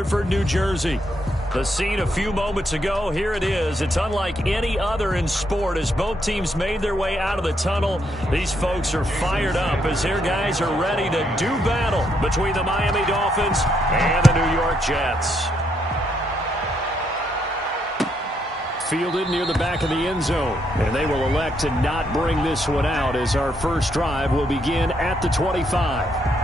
Rutherford, New Jersey. The scene a few moments ago, here it is. It's unlike any other in sport as both teams made their way out of the tunnel. These folks are fired up as their guys are ready to do battle between the Miami Dolphins and the New York Jets. Fielded near the back of the end zone, and they will elect to not bring this one out as our first drive will begin at the 25.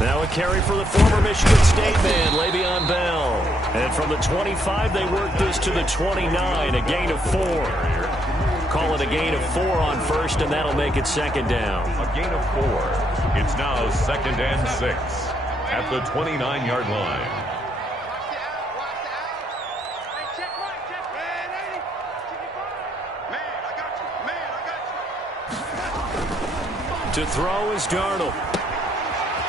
Now a carry for the former Michigan State man, Le'Veon Bell. And from the 25, they work this to the 29, a gain of 4. Call it a gain of 4 on first, and that'll make it second down. A gain of 4. It's now 2nd and 6 at the 29-yard line. To throw is Darnold.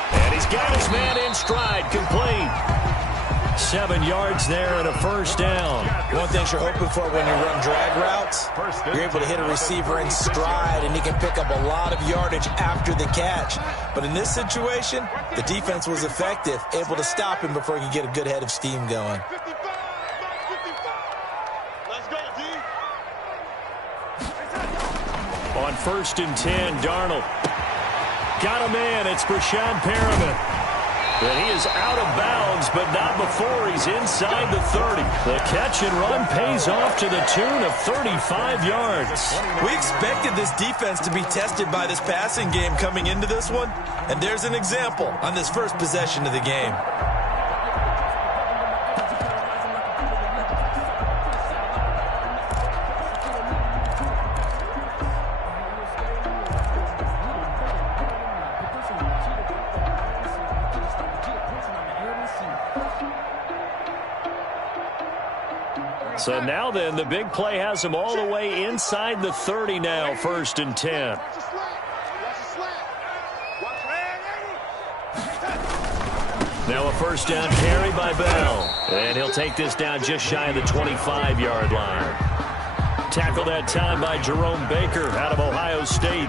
And he's got his man in stride, complete. 7 yards there and a first down. One thing you're hoping for when you run drag routes, you're able to hit a receiver in stride, and he can pick up a lot of yardage after the catch. But in this situation, the defense was effective, able to stop him before he could get a good head of steam going. On 1st and 10, Darnold. Got a man. It's Brashad Perriman. And he is out of bounds, but not before he's inside the 30. The catch and run pays off to the tune of 35 yards. We expected this defense to be tested by this passing game coming into this one, and there's an example on this first possession of the game. So now then, the big play has him all the way inside the 30 now, 1st and 10. Now a first down carry by Bell. And he'll take this down just shy of the 25-yard line. Tackled that time by Jerome Baker out of Ohio State.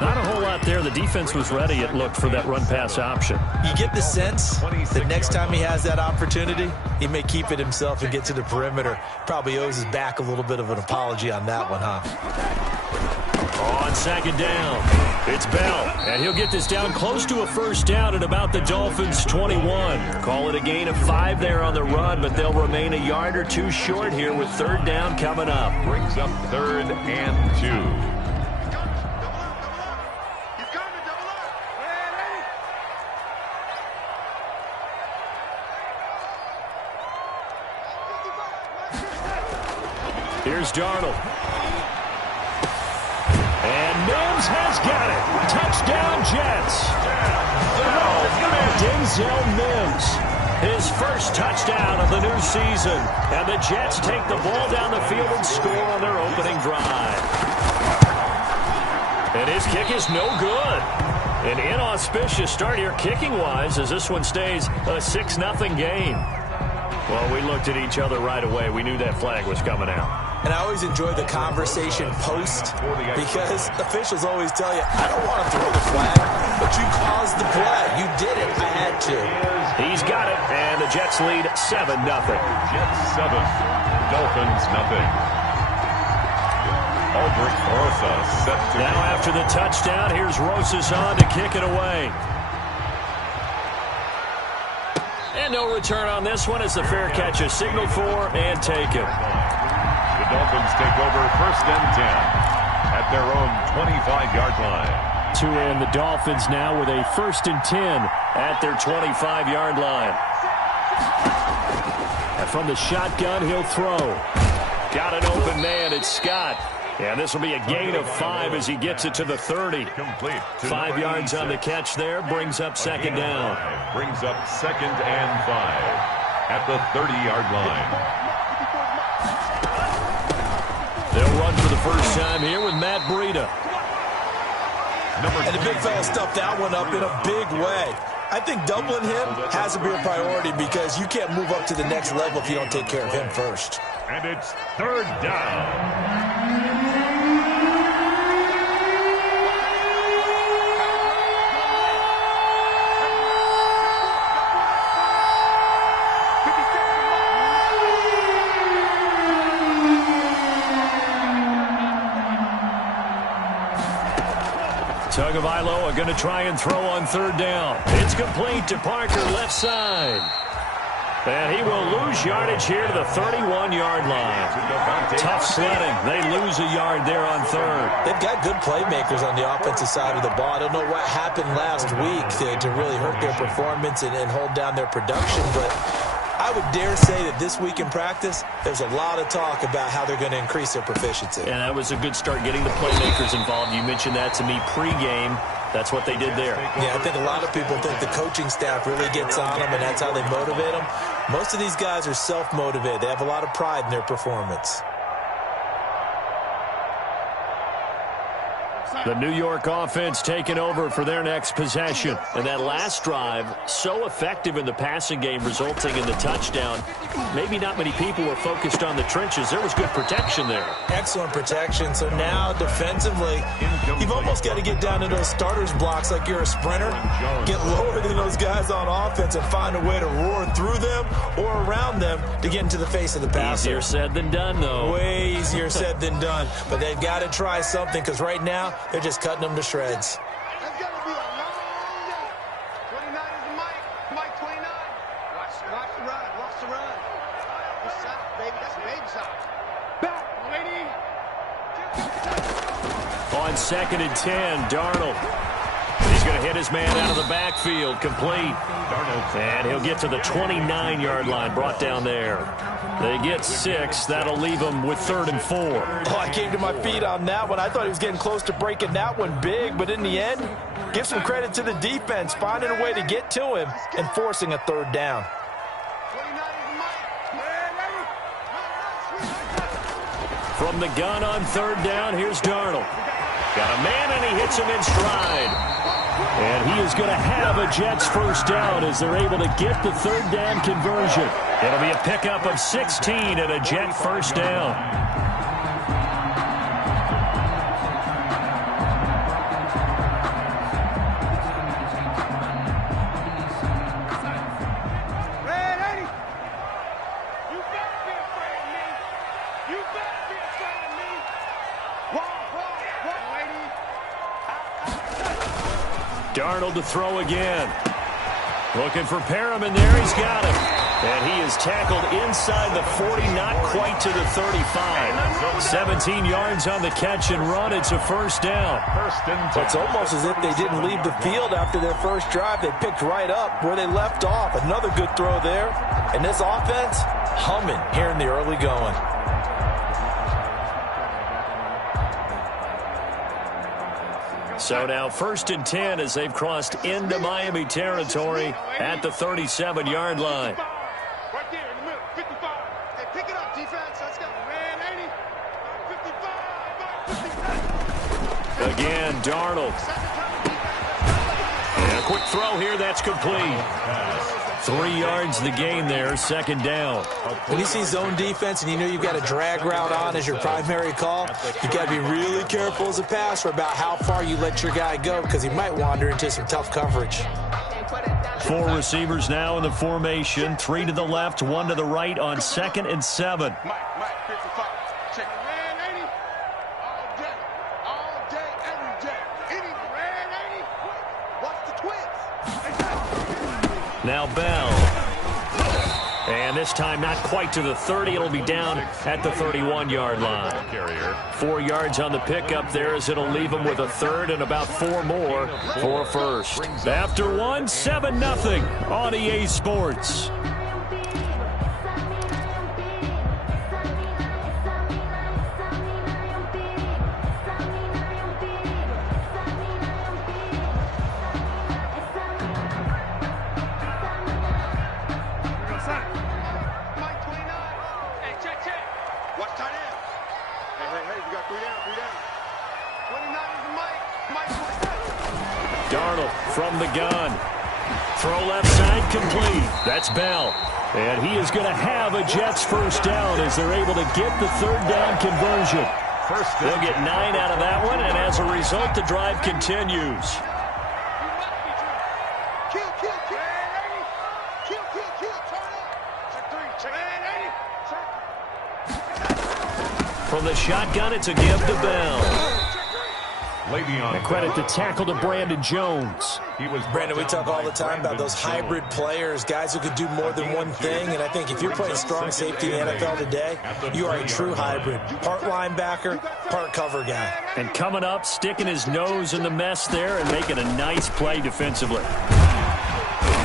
Not a whole lot there. The defense was ready, it looked, for that run-pass option. You get the sense that next time he has that opportunity, he may keep it himself and get to the perimeter. Probably owes his back a little bit of an apology on that one, huh? On 2nd down, it's Bell, and he'll get this down close to a first down at about the Dolphins' 21. Call it a gain of 5 there on the run, but they'll remain a yard or 2 short here with 3rd down coming up. Brings up 3rd and 2. Here's Darnold. And Mims has got it. Touchdown, Jets. Denzel Mims, his first touchdown of the new season. And the Jets take the ball down the field and score on their opening drive. And his kick is no good. An inauspicious start here kicking-wise as this one stays a 6-0 game. Well, we looked at each other right away. We knew that flag was coming out. And I always enjoy the conversation post because officials always tell you, I don't want to throw the flag, but you caused the play. You did it. I had to. He's got it, and the Jets lead 7-0. Jets 7, Dolphins nothing. Aldrich Rosas set to... Now after the touchdown, here's Rosas on to kick it away. And no return on this one as the fair catch is signaled for and taken. The Dolphins take over 1st and 10 at their own 25-yard line. To end the Dolphins now with a 1st and 10 at their 25-yard line. And from the shotgun, he'll throw. Got an open man. It's Scott. And this will be a gain of 5 as he gets it to the 30. Complete. 5 yards on the catch there. Brings up 2nd down. Brings up 2nd and 5 at the 30-yard line. They'll run for the first time here with Matt Breida. And the big fella stuffed that one up in a big way. I think doubling him has to be a priority because you can't move up to the next level if you don't take care of him first. And it's third down. Tagovailoa going to try and throw on third down. It's complete to Parker, left side. And he will lose yardage here to the 31-yard line. Tough sledding. They lose a yard there on third. They've got good playmakers on the offensive side of the ball. I don't know what happened last week to really hurt their performance and hold down their production, but I would dare say that this week in practice, there's a lot of talk about how they're going to increase their proficiency. And that was a good start getting the playmakers involved. You mentioned that to me pregame. That's what they did there. Yeah, I think a lot of people think the coaching staff really gets on them, and that's how they motivate them. Most of these guys are self-motivated. They have a lot of pride in their performance. The New York offense taking over for their next possession. And that last drive, so effective in the passing game, resulting in the touchdown. Maybe not many people were focused on the trenches. There was good protection there. Excellent protection. So now, defensively, you've almost got to get down to those starters blocks like you're a sprinter. Get lower than those guys on offense and find a way to roar through them or around them to get into the face of the passer. Easier said than done, though. Way easier said than done. But they've got to try something because right now, they're just cutting them to shreds. That's going to be a long day. 29 is the mic. Mike 29. Watch the run. Watch the run. Good shot, baby. That's a baby shot. Back, lady. On 2nd and 10, Darnold. He's going to hit his man out of the backfield. Complete. And he'll get to the 29-yard line. Brought down there. They get 6. That'll leave them with 3rd and 4. Oh, I came to my feet on that one. I thought he was getting close to breaking that one big, but in the end, give some credit to the defense, finding a way to get to him and forcing a 3rd down. 29 is the mic. From the gun on 3rd down, here's Darnold. Got a man, and he hits him in stride. And he is going to have a Jets first down as they're able to get the 3rd down conversion. It'll be a pickup of 16 and a Jet first down. Darnold to throw again. Looking for Perriman there. He's got him. And he is tackled inside the 40, not quite to the 35. 17 yards on the catch and run. It's a first down. It's almost as if they didn't leave the field after their first drive. They picked right up where they left off. Another good throw there. And this offense, humming here in the early going. So now 1st and 10 as they've crossed into Miami territory at the 37-yard line. Right there in the middle. 55. Hey, pick it up, defense. Let's go. Man, 80. 55. Again, Darnold. And a quick throw here. That's complete. 3 yards the gain there. 2nd down. When you see zone defense and you know you've got a drag route on as your primary call, you've got to be really careful as a passer about how far you let your guy go because he might wander into some tough coverage. 4 receivers now in the formation. 3 to the left, 1 to the right on 2nd and 7. Mike, 55. Check it. Man, 80. All day, every day. 80, man, 80. Watch the twins. Now Bell. And this time not quite to the 30. It'll be down at the 31-yard line. 4 yards on the pickup there as it'll leave them with a 3rd and about 4 more for a first. After 1, 7-0 on EA Sports. Watch tight end. Hey, we got 3 down, 3 down. 29 is Mike. Darnold from the gun. Throw left side complete. That's Bell. And he is going to have a Jets first down as they're able to get the third down conversion. They'll get 9 out of that one, and as a result, the drive continues. From the shotgun, it's a give to Bell. And credit the tackle to Brandon Jones. Brandon, we talk all the time about those hybrid players, guys who could do more than one thing. And I think if you're playing strong safety in the NFL today, you are a true hybrid. Part linebacker, part cover guy. And coming up, sticking his nose in the mess there and making a nice play defensively.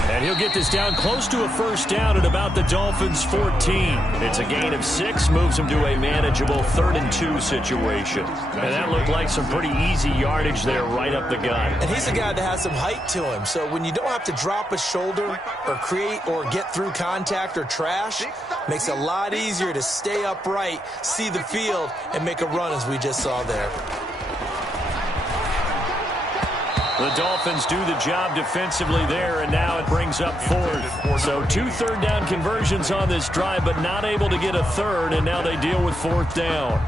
And he'll get this down close to a first down at about the Dolphins' 14. It's a gain of 6, moves him to a manageable 3rd and 2 situation. And that looked like some pretty easy yardage there right up the gut. And he's a guy that has some height to him. So when you don't have to drop a shoulder or create or get through contact or trash, makes it a lot easier to stay upright, see the field, and make a run as we just saw there. The Dolphins do the job defensively there, and now it brings up 4th. So 2 third down conversions on this drive, but not able to get a 3rd, and now they deal with 4th down.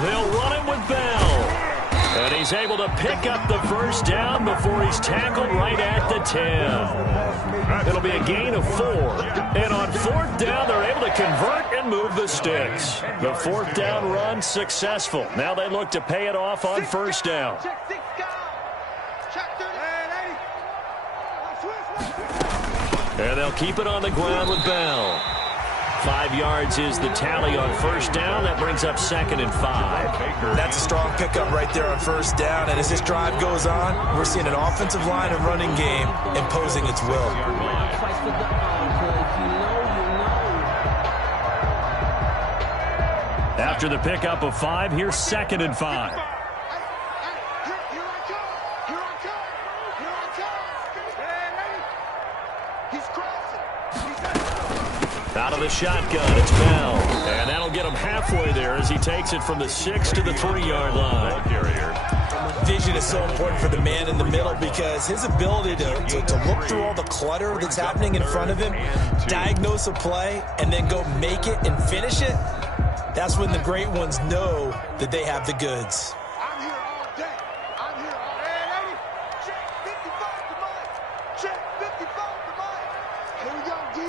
They'll run it with Bell. And he's able to pick up the first down before he's tackled right at the 10. It'll be a gain of 4. And on 4th down, they're able to convert and move the sticks. The 4th down run successful. Now they look to pay it off on first down. And they'll keep it on the ground with Bell. 5 yards is the tally on first down. That brings up 2nd and 5. That's a strong pickup right there on first down. And as this drive goes on, we're seeing an offensive line and running game imposing its will. After the pickup of 5, here's 2nd and 5. Out of the shotgun, it's Bell. And that'll get him halfway there as he takes it from the 6 to the 3-yard line. Vision is so important for the man in the middle because his ability to look through all the clutter that's happening in front of him, diagnose a play, and then go make it and finish it, that's when the great ones know that they have the goods. I'm here all day. I'm here all day. Lady, check 55 to Mike. Check 55 to Mike. Here we go, D.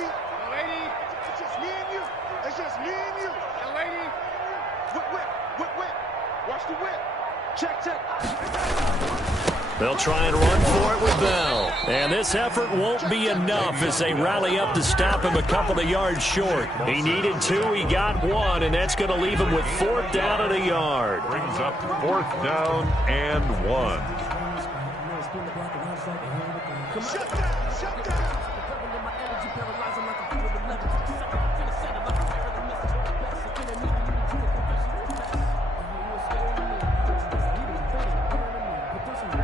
Lady, it's just me and you. It's just me and you. And lady, whip. Watch the whip. Check. They'll try and run for it with Bell. And this effort won't be enough as they rally up to stop him a couple of yards short. He needed 2, he got 1, and that's going to leave him with 4th down and a yard. Brings up 4th down and 1. Shut down.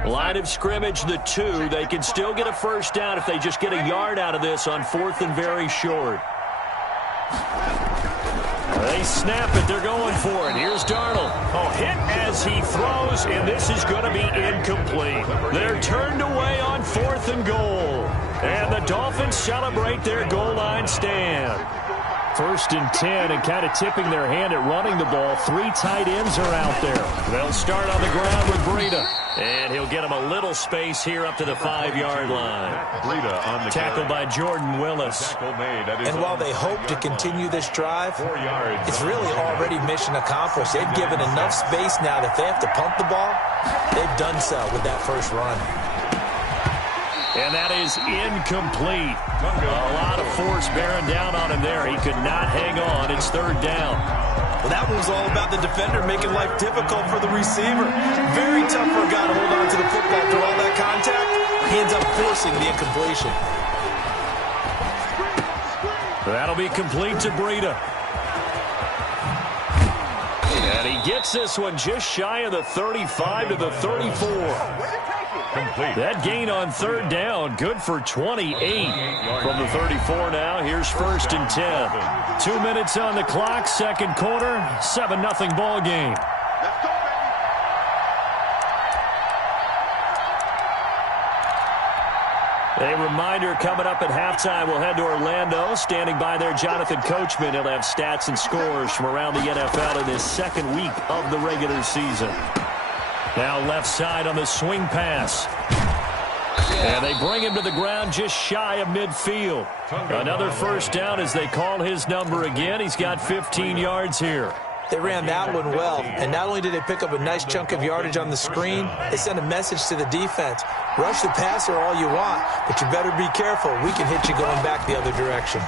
Line of scrimmage, the 2. They can still get a first down if they just get a yard out of this on 4th and very short. They snap it. They're going for it. Here's Darnold. Hit as he throws, and this is going to be incomplete. They're turned away on 4th and goal. And the Dolphins celebrate their goal line stand. 1st and 10, and kind of tipping their hand at running the ball. 3 tight ends are out there. They'll start on the ground with Breida. And he'll get him a little space here up to the 5-yard line. Breida on the tackle by Jordan Willis. And while they hope to continue this drive, it's really already mission accomplished. They've given enough space now that if they have to pump the ball, they've done so with that first run. And that is incomplete. A lot of force bearing down on him there. He could not hang on. It's third down. Well, that one was all about the defender making life difficult for the receiver. Very tough for a guy to hold on to the football through all that contact. He ends up forcing the incompletion. That'll be complete to Breida. And he gets this one just shy of the 35 to the 34. Complete. That gain on third down, good for 28 from the 34 now. Here's first and 10. 2 minutes on the clock, second quarter, 7-0 ball game. Let's go, baby. A reminder coming up at halftime, we'll head to Orlando. Standing by there, Jonathan Coachman. He'll have stats and scores from around the NFL in his second week of the regular season. Now left side on the swing pass. And they bring him to the ground just shy of midfield. Another first down as they call his number again. He's got 15 yards here. They ran that one well, and not only did they pick up a nice chunk of yardage on the screen, they sent a message to the defense. Rush the passer all you want, but you better be careful. We can hit you going back the other direction.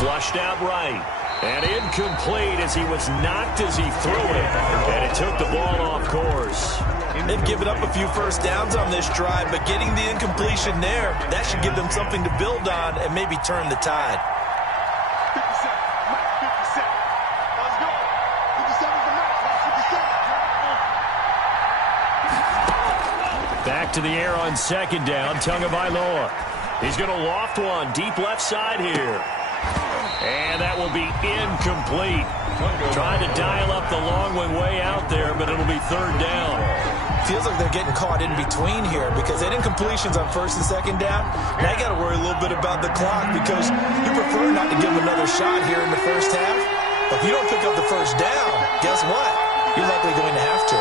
Flushed out right. And incomplete as he was knocked as he threw it. And it took the ball off course. They've given up a few first downs on this drive, but getting the incompletion there, that should give them something to build on and maybe turn the tide. 57. Mike, 57. Let's go. 57 is the max. That's 57. Back to the air on second down. Tagovailoa. He's going to loft one deep left side here. And that will be incomplete. Trying to dial up the long one way out there, but it'll be third down. Feels like they're getting caught in between here because they had incompletions on first and second down. Now you got to worry a little bit about the clock because you prefer not to give them another shot here in the first half. But if you don't pick up the first down, guess what? You're likely going to have to.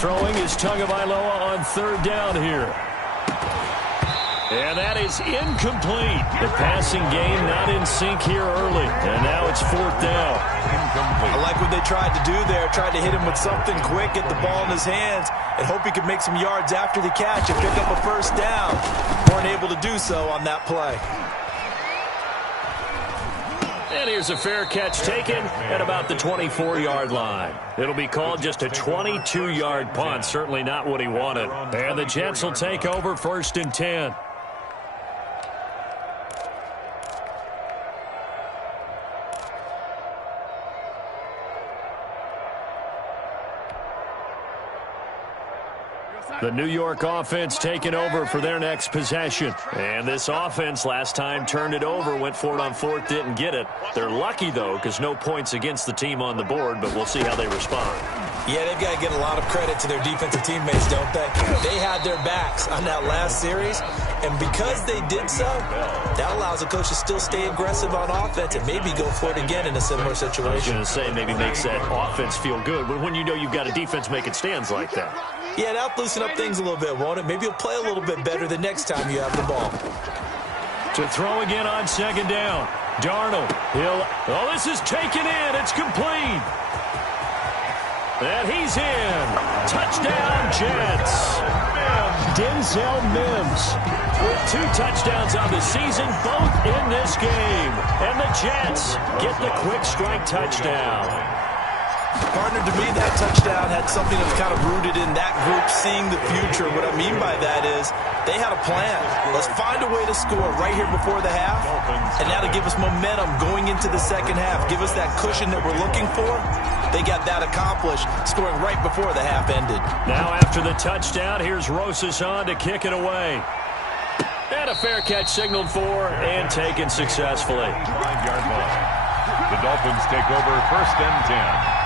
Throwing is Tagovailoa on third down here. And that is incomplete. The passing game not in sync here early. And now it's fourth down. I like what they tried to do there. Tried to hit him with something quick, get the ball in his hands, and hope he could make some yards after the catch and pick up a first down. Weren't able to do so on that play. And here's a fair catch taken at about the 24-yard line. It'll be called just a 22-yard punt. Certainly not what he wanted. And the Jets will take over first and 10. The New York offense taking over for their next possession. And this offense last time turned it over, went for it on fourth, didn't get it. They're lucky, though, because no points against the team on the board, but we'll see how they respond. Yeah, they've got to get a lot of credit to their defensive teammates, don't they? They had their backs on that last series, and because they did so, that allows the coach to still stay aggressive on offense and maybe go for it again in a similar situation. I was going to say maybe makes that offense feel good, but when you know you've got a defense making stands like that. Yeah, that'll loosen up things a little bit, won't it? Maybe you'll play a little bit better the next time you have the ball. To throw again on second down. Darnold. This is taken in. It's complete. And he's in. Touchdown, Jets. Denzel Mims with 2 touchdowns on the season, both in this game. And the Jets get the quick strike touchdown. Partner, to me, that touchdown had something that's kind of rooted in that group seeing the future. What I mean by that is they had a plan. Let's find a way to score right here before the half, and that'll give us momentum going into the second half. Give us that cushion that we're looking for. They got that accomplished, scoring right before the half ended. Now after the touchdown, here's Rosas on to kick it away. And a fair catch signaled for and taken successfully. 5-yard line. The Dolphins take over first and 10.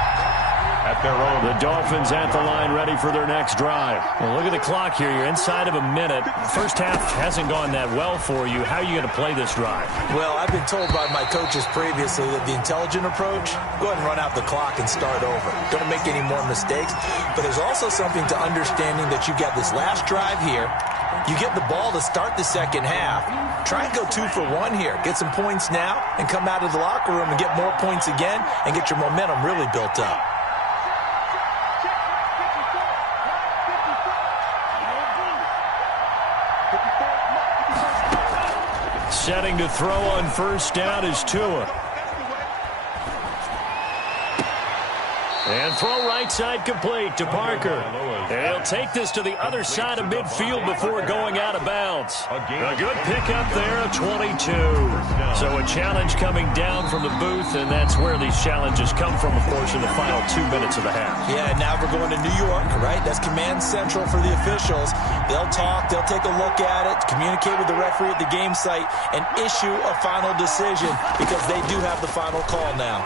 at their own. The Dolphins at the line, ready for their next drive. Well, look at the clock here. You're inside of a minute. First half hasn't gone that well for you. How are you going to play this drive? Well, I've been told by my coaches previously that the intelligent approach, go ahead and run out the clock and start over. Don't make any more mistakes. But there's also something to understanding that you got this last drive here. You get the ball to start the second half. Try and go 2 for 1 here. Get some points now and come out of the locker room and get more points again and get your momentum really built up. Setting to throw on first down is Tua. And throw right side complete to Parker. And he'll take this to the other side of midfield before going out of bounds. A good pickup there, a 22. So a challenge coming down from the booth, and that's where these challenges come from, of course, in the final 2 minutes of the half. Yeah, now we're going to New York, right? That's command central for the officials. They'll talk, they'll take a look at it, communicate with the referee at the game site, and issue a final decision because they do have the final call now.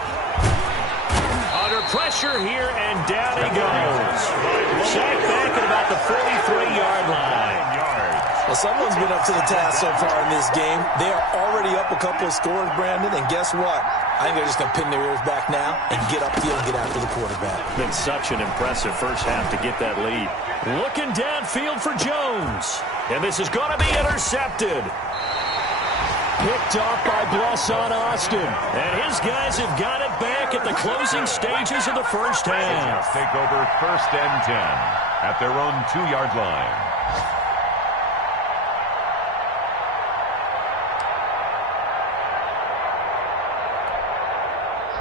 Under pressure here, and down he goes. Sacked back at about the 43-yard line. Well, someone's been up to the task so far in this game. They are already up a couple of scores, Brandon, and guess what? I think they're just going to pin their ears back now and get upfield and get after the quarterback. Been such an impressive first half to get that lead. Looking downfield for Jones. And this is going to be intercepted. Picked off by Blesson Austin. And his guys have got it back at the closing stages of the first half. Take over 1st and 10 at their own 2-yard line.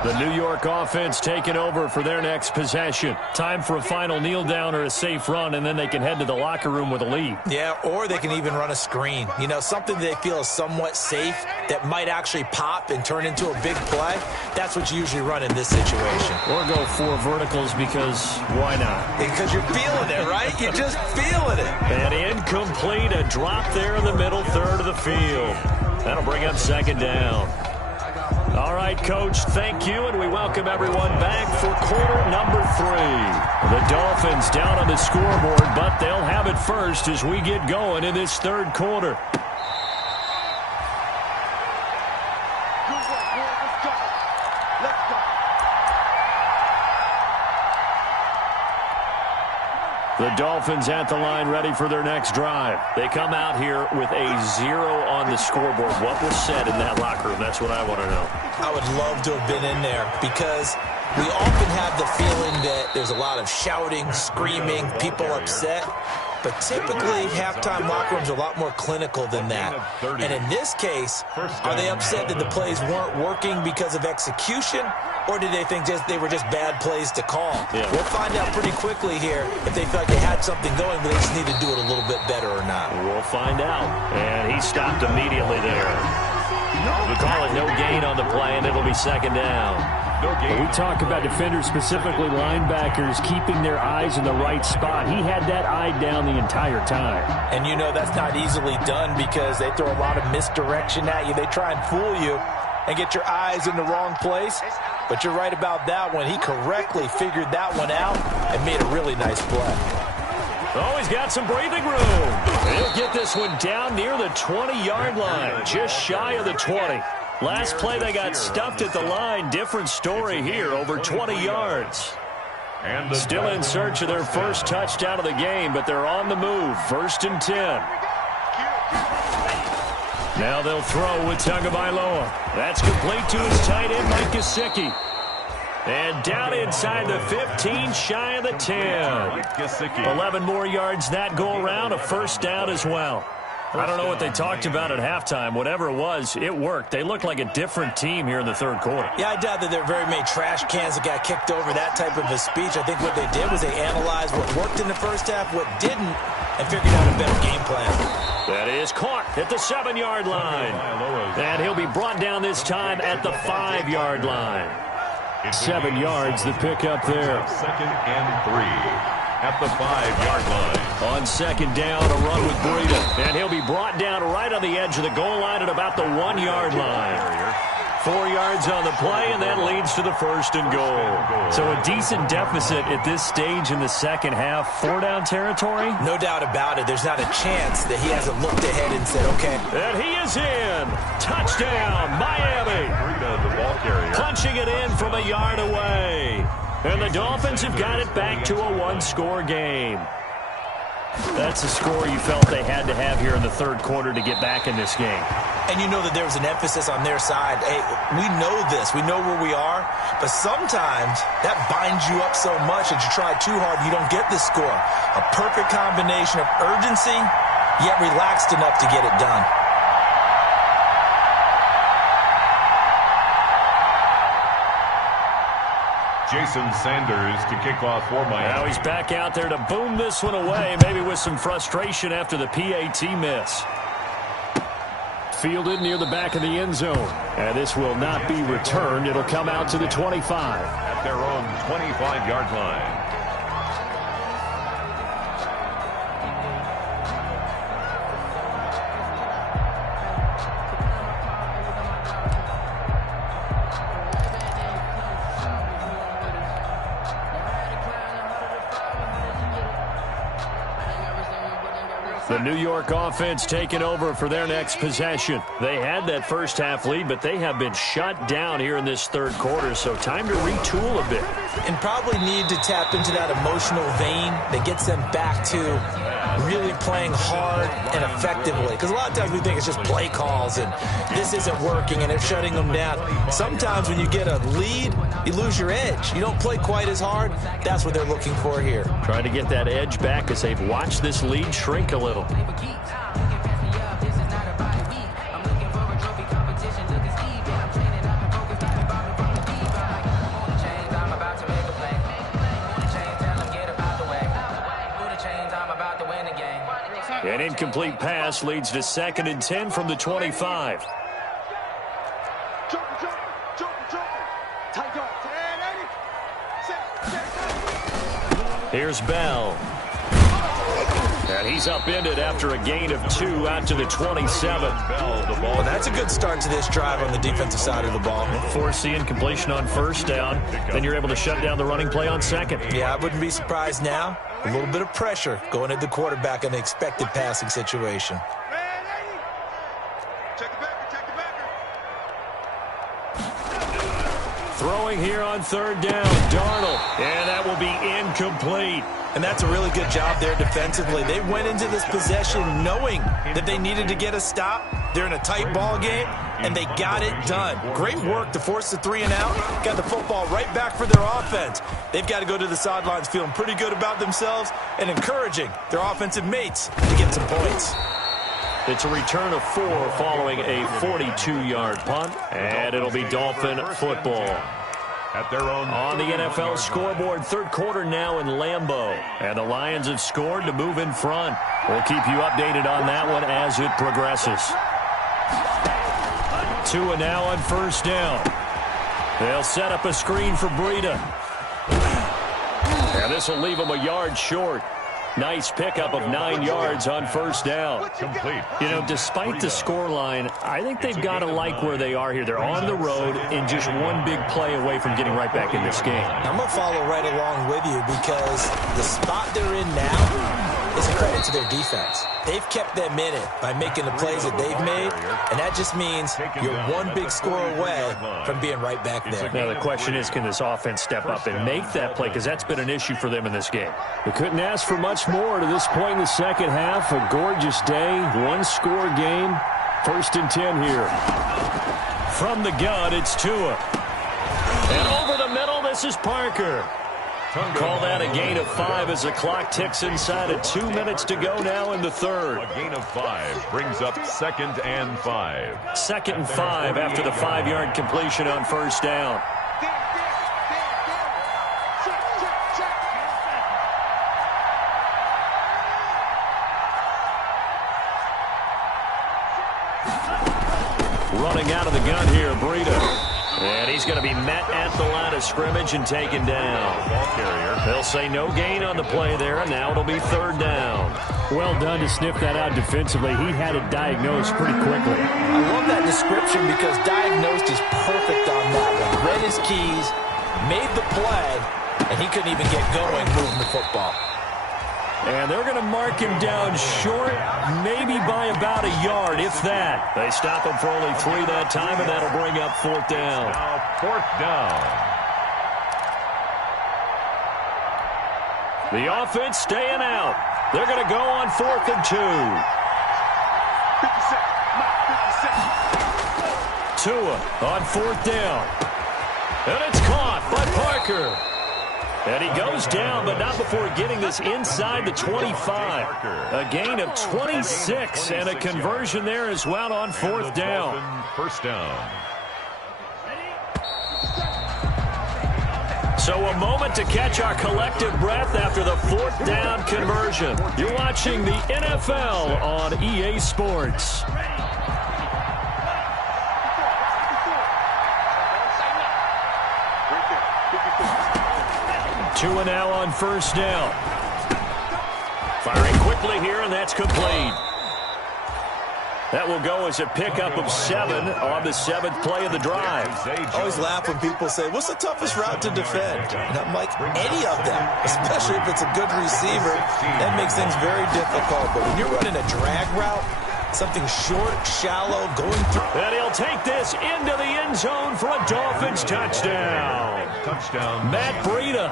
The New York offense taking over for their next possession. Time for a final kneel down or a safe run, and then they can head to the locker room with a lead. Yeah, or they can even run a screen. You know, something they feel is somewhat safe that might actually pop and turn into a big play. That's what you usually run in this situation. Or go 4 verticals because why not? Because you're feeling it, right? You're just feeling it. And incomplete, a drop there in the middle third of the field. That'll bring up 2nd down. All right, Coach, thank you, and we welcome everyone back for quarter number 3. The Dolphins down on the scoreboard, but they'll have it first as we get going in this 3rd quarter. The Dolphins at the line ready for their next drive. They come out here with a 0 on the scoreboard. What was said in that locker room? That's what I want to know. I would love to have been in there because we often have the feeling that there's a lot of shouting, screaming, people upset. But typically, halftime locker rooms are a lot more clinical than that. And in this case, are they upset that the plays weren't working because of execution? Or did they think they were just bad plays to call? Yeah. We'll find out pretty quickly here if they feel like they had something going, but they just need to do it a little bit better or not. We'll find out. And he stopped immediately there. We call it no gain on the play, and it'll be 2nd down. When we talk about defenders, specifically linebackers, keeping their eyes in the right spot. He had that eye down the entire time. And you know that's not easily done because they throw a lot of misdirection at you. They try and fool you and get your eyes in the wrong place. But you're right about that one. He correctly figured that one out and made a really nice play. Oh, he's got some breathing room. He'll get this one down near the 20-yard line, just shy of the 20. Last play, they got stuffed at the line. Different story here, over 20 yards. Still in search of their first touchdown of the game, but they're on the move. 1st and 10. Now they'll throw with Tagovailoa. That's complete to his tight end, Mike Gesicki. And down inside the 15, shy of the 10. 11 more yards that go around, a 1st down as well. I don't know what they talked about at halftime. Whatever it was, it worked. They look like a different team here in the 3rd quarter. Yeah, I doubt that there are very many trash cans that got kicked over, that type of a speech. I think what they did was they analyzed what worked in the first half, what didn't, and figured out a better game plan. That is caught at the 7-yard line. And he'll be brought down this time at the 5-yard line. 7 yards, the pickup there. 2nd and 3. At the 5-yard line. On 2nd down, a run with Breida. And he'll be brought down right on the edge of the goal line at about the 1-yard line. 4 yards on the play, and that leads to the 1st and goal. So a decent deficit at this stage in the second half. 4-down territory? No doubt about it. There's not a chance that he hasn't looked ahead and said, okay. And he is in. Touchdown, Miami. The ball carrier. Punching it in from a yard away. And the Dolphins have got it back to a one-score game. That's a score you felt they had to have here in the third quarter to get back in this game. And you know that there was an emphasis on their side. Hey, we know this. We know where we are. But sometimes that binds you up so much that you try too hard, you don't get the score. A perfect combination of urgency, yet relaxed enough to get it done. Jason Sanders to kick off for Miami. Now he's back out there to boom this one away, maybe with some frustration after the PAT miss. Fielded near the back of the end zone. And this will not be returned. It'll come out to the 25. At their own 25-yard line. The New York offense taking over for their next possession. They had that first half lead, but they have been shut down here in this third quarter, so time to retool a bit. And probably need to tap into that emotional vein that gets them back to really playing hard and effectively. Because a lot of times we think it's just play calls and this isn't working and it's shutting them down. Sometimes when you get a lead, you lose your edge. You don't play quite as hard. That's what they're looking for here. Trying to get that edge back as they've watched this lead shrink a little. An incomplete pass leads to 2nd and 10 from the 25. Here's Bell. And he's upended after a gain of 2 out to the 27. Well, that's a good start to this drive on the defensive side of the ball. Force the incompletion on first down. Then you're able to shut down the running play on second. Yeah, I wouldn't be surprised now. A little bit of pressure going at the quarterback in the expected passing situation. Throwing here on third down, Darnold. And that will be incomplete. And that's a really good job there defensively. They went into this possession knowing that they needed to get a stop. They're in a tight ball game, and they got it done. Great work to force the 3 and out. Got the football right back for their offense. They've got to go to the sidelines feeling pretty good about themselves and encouraging their offensive mates to get some points. It's a return of 4 following a 42-yard punt, and it'll be Dolphin football. At their own on the NFL scoreboard, third quarter now in Lambeau. And the Lions have scored to move in front. We'll keep you updated on that one as it progresses. Tua now on first down. They'll set up a screen for Breida. And this will leave them a yard short. Nice pickup of 9 yards on first down. Complete. You know, despite the scoreline, I think they've got to like where they are here. They're on the road and just one big play away from getting right back in this game. I'm going to follow right along with you because the spot they're in now is a credit to their defense. They've kept them in it by making the plays that they've made, and that just means you're one big score away from being right back there. Now, the question is, can this offense step up and make that play? Because that's been an issue for them in this game. They couldn't ask for much more to this point in the second half. A gorgeous day, one-score game. 1st and 10 here. From the gun, it's Tua. And over the middle, this is Parker. Call that a gain of 5 as the clock ticks inside of 2 minutes to go now in the third. A gain of 5 brings up 2nd and 5. 2nd and 5 after the 5-yard completion on first down. Running out of the gun here, Breida. And he's going to be met at the line of scrimmage and taken down. Ball carrier. They'll say no gain on the play there, and now it'll be third down. Well done to sniff that out defensively. He had it diagnosed pretty quickly. I love that description because diagnosed is perfect on that one. Read his keys, made the play, and he couldn't even get going moving the football. And they're going to mark him down short, maybe by about a yard, if that. They stop him for only 3 that time, and that'll bring up 4th down. Now 4th down. The offense staying out. They're going to go on 4th and 2. 50 seconds. Tua on 4th down. And it's caught by Parker. And he goes down, but not before getting this inside the 25. A gain of 26 and a conversion there as well on 4th down. 1st down. So a moment to catch our collective breath after the 4th down conversion. You're watching the NFL on EA Sports. Tua now on 1st down. Firing quickly here, and that's complete. That will go as a pickup of 7 on the 7th play of the drive. I always laugh when people say, what's the toughest route to defend? And I'm like, any of them, especially if it's a good receiver. That makes things very difficult. But when you're running a drag route, something short, shallow, going through. And he'll take this into the end zone for a Dolphins touchdown. Touchdown. Matt Breida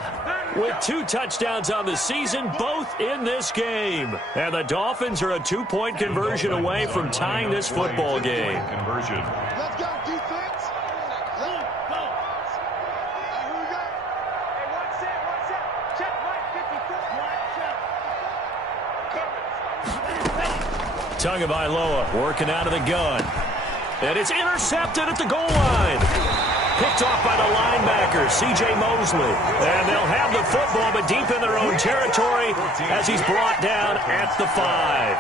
with 2 touchdowns on the season, both in this game. And the Dolphins are a 2-point conversion away from tying this football game. Conversion. Let's go, defense. Let's go. Here we go. Hey, one set. Check right, 54. Tagovailoa working out of the gun. And it's intercepted at the goal line. Picked off by the linebacker, C.J. Mosley. And they'll have the football, but deep in their own territory as he's brought down at the 5.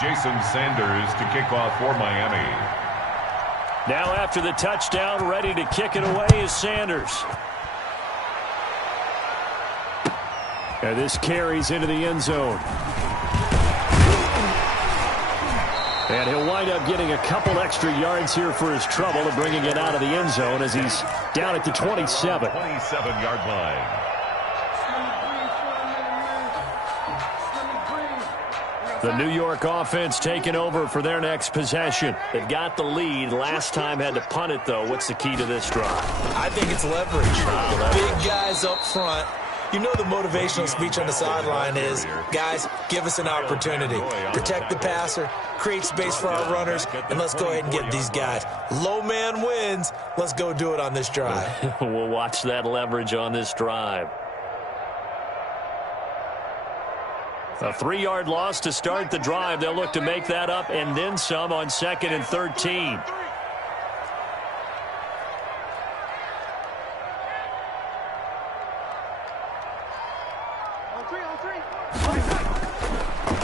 Jason Sanders to kick off for Miami. Now after the touchdown, ready to kick it away is Sanders. And this carries into the end zone. And he'll wind up getting a couple extra yards here for his trouble and bringing it out of the end zone as he's down at the 27. 27-yard line. The New York offense taking over for their next possession. They've got the lead. Last time had to punt it, though. What's the key to this drive? I think it's leverage. Big guys up front. You know the motivational speech on the sideline is, guys, give us an opportunity. Protect the passer, create space for our runners, and let's go ahead and get these guys. Low man wins. Let's go do it on this drive. We'll watch that leverage on this drive. A 3-yard loss to start the drive. They'll look to make that up and then some on 2nd and 13.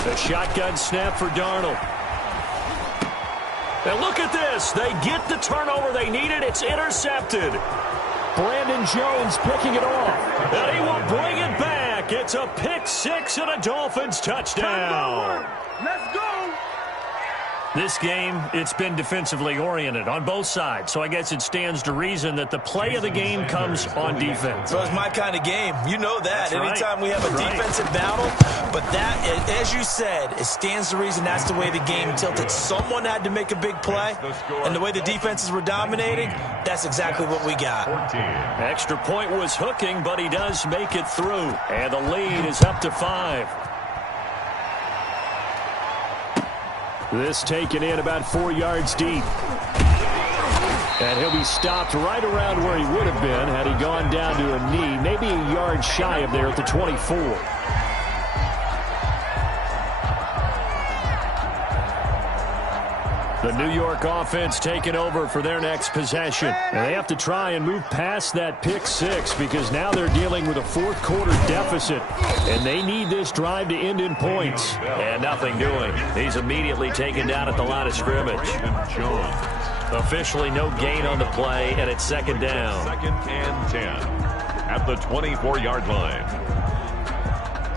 The shotgun snap for Darnold. And look at this. They get the turnover they needed. It's intercepted. Brandon Jones picking it off. And he will bring it back. It's a pick 6 and a Dolphins touchdown. Let's go. This game, it's been defensively oriented on both sides. So I guess it stands to reason that the play of the game comes on defense. So it's my kind of game. You know that. That's Anytime we have a defensive battle. But that, as you said, it stands to reason that's the way the game tilted. Someone had to make a big play. And the way the defenses were dominating, that's exactly what we got. 14. Extra point was hooking, but he does make it through. And the lead is up to 5. This taken in about 4 yards deep. And he'll be stopped right around where he would have been had he gone down to a knee, maybe a yard shy of there at the 24. The New York offense taking over for their next possession. And they have to try and move past that pick 6 because now they're dealing with a 4th quarter deficit. And they need this drive to end in points. And nothing doing. He's immediately taken down at the line of scrimmage. Officially no gain on the play, and it's 2nd down. 2nd and 10 at the 24-yard line.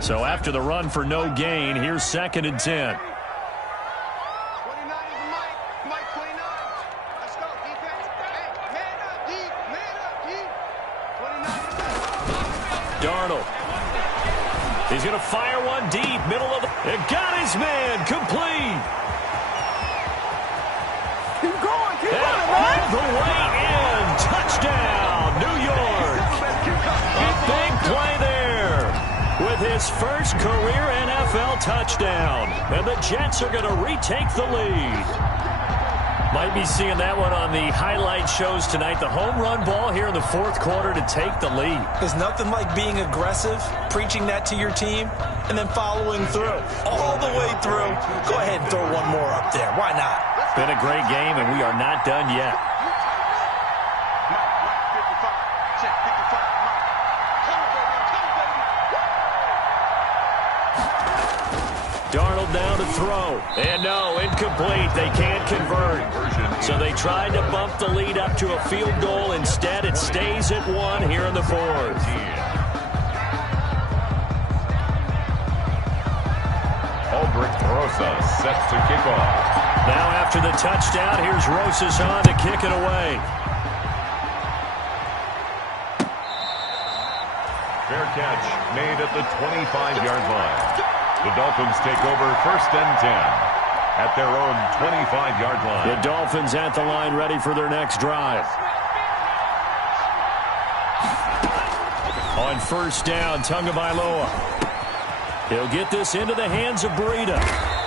So after the run for no gain, here's 2nd and 10. Darnold. He's going to fire one deep, middle of the... It got his man, complete. Keep going, keep and going, man. all the way in. Touchdown, New York. A big play there with his first career NFL touchdown. And the Jets are going to retake the lead. Might be seeing that one on the highlight shows tonight. The home run ball here in the fourth quarter to take the lead. There's nothing like being aggressive, preaching that to your team, and then following through. All the way through. Go ahead and throw one more up there. Why not? Been a great game, and we are not done yet. Darnold now to throw. And no, incomplete. They can't convert. So they tried to bump the lead up to a field goal. Instead, it stays at 1 here in the fourth. Albrecht Rosas set to kick off. Now after the touchdown, here's Rosas on to kick it away. Fair catch made at the 25-yard line. The Dolphins take over 1st and 10 at their own 25-yard line. The Dolphins at the line ready for their next drive. On 1st down, Tagovailoa. He'll get this into the hands of Breida.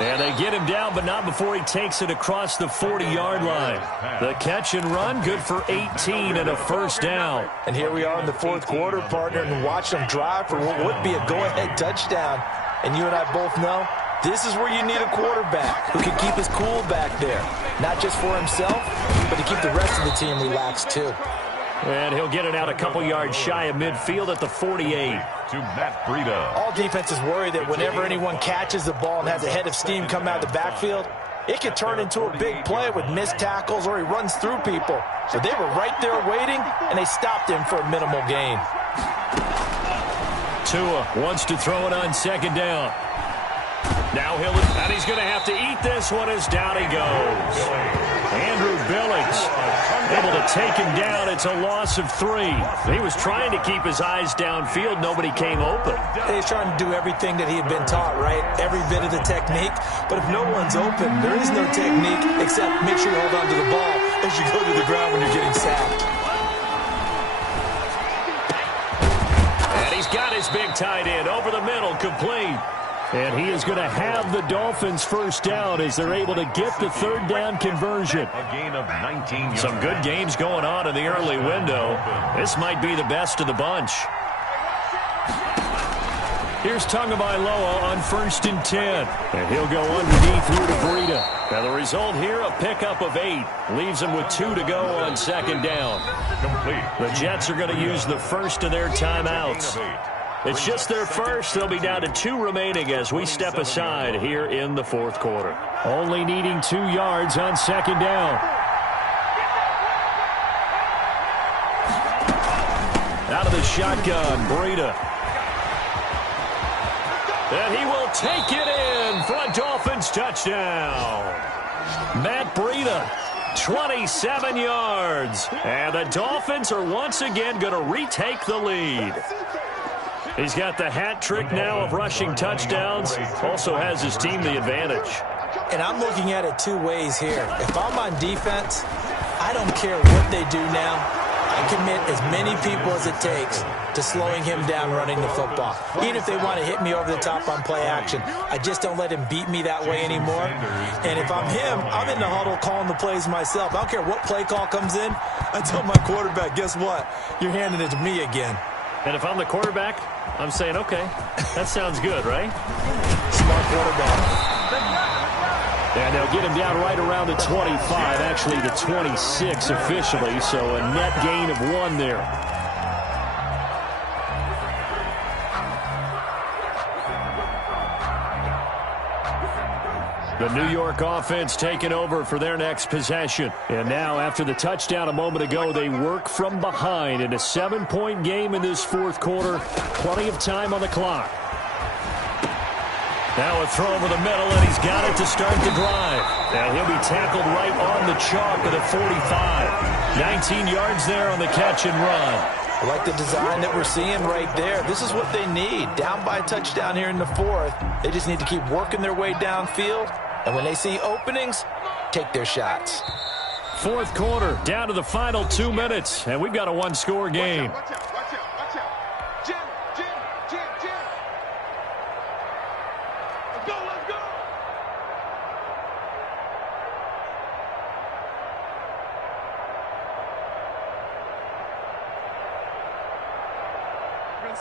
And they get him down, but not before he takes it across the 40-yard line. The catch and run, good for 18 and a 1st down. And here we are in the fourth quarter, partner, and watch them drive for what would be a go-ahead touchdown. And you and I both know this is where you need a quarterback who can keep his cool back there. Not just for himself, but to keep the rest of the team relaxed too. And he'll get it out a couple yards shy of midfield at the 48. To Matt Breida. All defenses worry that whenever anyone catches the ball and has a head of steam come out of the backfield, it could turn into a big play with missed tackles or he runs through people. So they were right there waiting, and they stopped him for a minimal gain. Tua wants to throw it on 2nd down. Now he's going to have to eat this one as down he goes. Andrew Billings able to take him down. It's a loss of 3. He was trying to keep his eyes downfield. Nobody came open. He's trying to do everything that he had been taught, right? Every bit of the technique. But if no one's open, there is no technique except make sure you hold on to the ball as you go to the ground when you're getting sacked. And he's got his big tight end over the middle, complete. And he is going to have the Dolphins 1st down as they're able to get the 3rd down conversion. A gain of 19 yards. Some good games going on in the early window. This might be the best of the bunch. Here's Tagovailoa on 1st and 10. And he'll go underneath here to Breida. Now the result here, a pickup of 8. Leaves him with 2 to go on 2nd down. Complete. The Jets are going to use the first of their timeouts. It's just their first. They'll be down to 2 remaining as we step aside here in the fourth quarter. Only needing 2 yards on 2nd down. Out of the shotgun, Breida. And he will take it in for a Dolphins touchdown. Matt Breida, 27 yards. And the Dolphins are once again going to retake the lead. He's got the hat trick now of rushing touchdowns. Also has his team the advantage. And I'm looking at it 2 ways here. If I'm on defense, I don't care what they do now. I commit as many people as it takes to slowing him down running the football. Even if they want to hit me over the top on play action, I just don't let him beat me that way anymore. And if I'm him, I'm in the huddle calling the plays myself. I don't care what play call comes in. I tell my quarterback, guess what? You're handing it to me again. And if I'm the quarterback, I'm saying, okay, that sounds good, right? Smart quarterback. And they'll get him down right around the 25, actually the 26 officially, so a net gain of 1 there. The New York offense taking over for their next possession. And now, after the touchdown a moment ago, they work from behind in a 7-point game in this fourth quarter. Plenty of time on the clock. Now a throw over the middle, and he's got it to start the drive. And he'll be tackled right on the chalk of the 45. 19 yards there on the catch and run. I like the design that we're seeing right there. This is what they need. Down by a touchdown here in the fourth. They just need to keep working their way downfield. And when they see openings, take their shots. Fourth quarter, down to the final 2 minutes, and we've got a one-score game. Watch out. Jim. Let's go.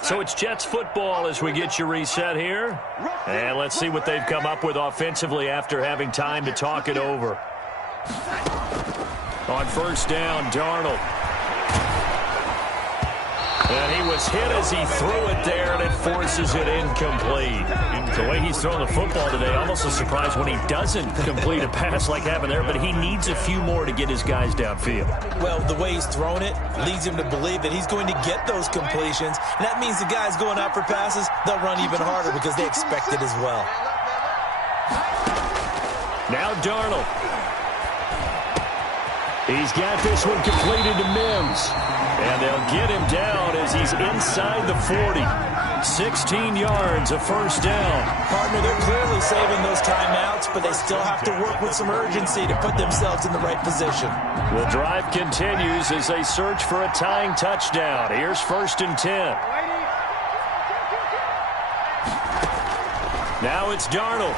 So it's Jets football as we get you reset here. And let's see what they've come up with offensively after having time to talk it over. On first down, Darnold. And he was hit as he threw it there, and it forces it incomplete. The way he's thrown the football today, almost a surprise when he doesn't complete a pass like happened there, but he needs a few more to get his guys downfield. Well, the way he's thrown it leads him to believe that he's going to get those completions, and that means the guys going out for passes, they'll run even harder because they expect it as well. Now Darnold. He's got this one completed to Mims. And they'll get him down as he's inside the 40. 16 yards, a first down. Partner, they're clearly saving those timeouts, but they still have to work with some urgency to put themselves in the right position. The drive continues as they search for a tying touchdown. Here's first and 10. Now it's Darnold.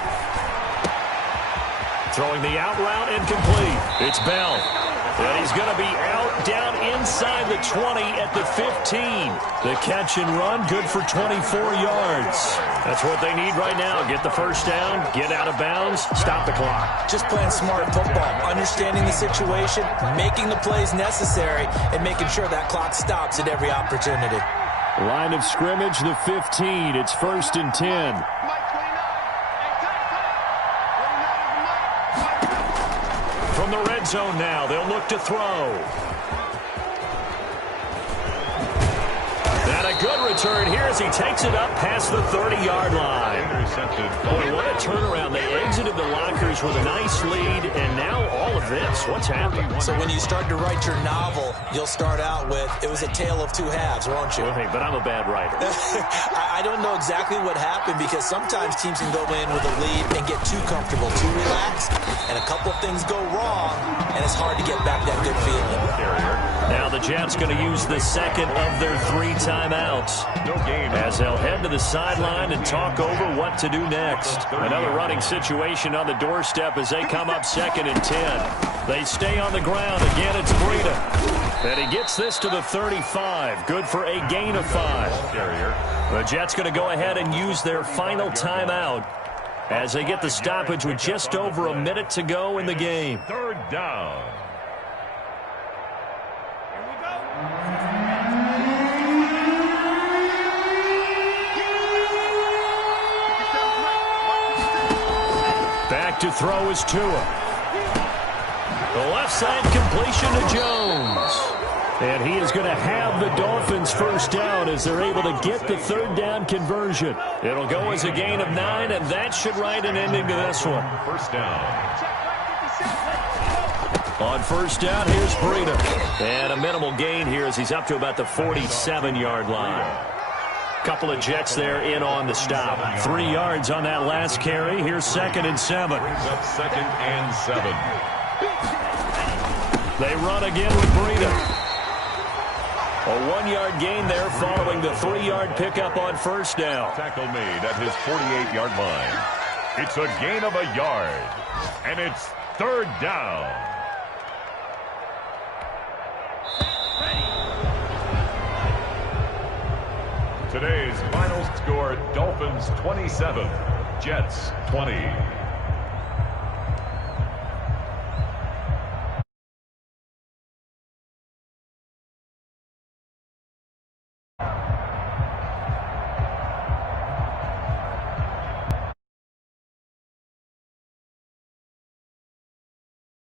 Throwing the out route incomplete. It's Bell. And he's going to be out down inside the 20 at the 15. The catch and run, good for 24 yards. That's what they need right now. Get the first down, get out of bounds, stop the clock. Just playing smart football, understanding the situation, making the plays necessary, and making sure that clock stops at every opportunity. Line of scrimmage, the 15. It's first and 10. From the red zone now, they'll look to throw. And a good return here as he takes it up past the 30-yard line. Boy, what a turnaround. They exited the lockers with a nice lead, and now all of this. What's happened? So when you start to write your novel, you'll start out with, it was a tale of two halves, won't you? Hey, but I'm a bad writer. I don't know exactly what happened because sometimes teams can go in with a lead and get too comfortable, too relaxed, and a couple of things go wrong, and it's hard to get back that good feeling. Now the Jets going to use the second of their 3 timeouts. No game. As they'll head to the sideline and talk over what to do next. Another running situation on the doorstep as they come up second and 10. They stay on the ground. Again, it's Breida. And he gets this to the 35. Good for a gain of 5. The Jets going to go ahead and use their final timeout as they get the stoppage with just over a minute to go in the game. Third down. Back to throw is Tua. The left side completion to Jones. And he is going to have the Dolphins first down as they're able to get the third down conversion. It'll go as a gain of 9, and that should write an ending to this one. First down. On first down, here's Breida. And a minimal gain here as he's up to about the 47-yard line. Couple of Jets there in on the stop. 3 yards on that last carry. Here's second and 7. Brings up second and 7. They run again with Breida. A 1-yard gain there following the 3-yard pickup on first down. Tackle made at his 48-yard line. It's a gain of a yard. And it's third down. Today's final score, Dolphins 27, Jets 20.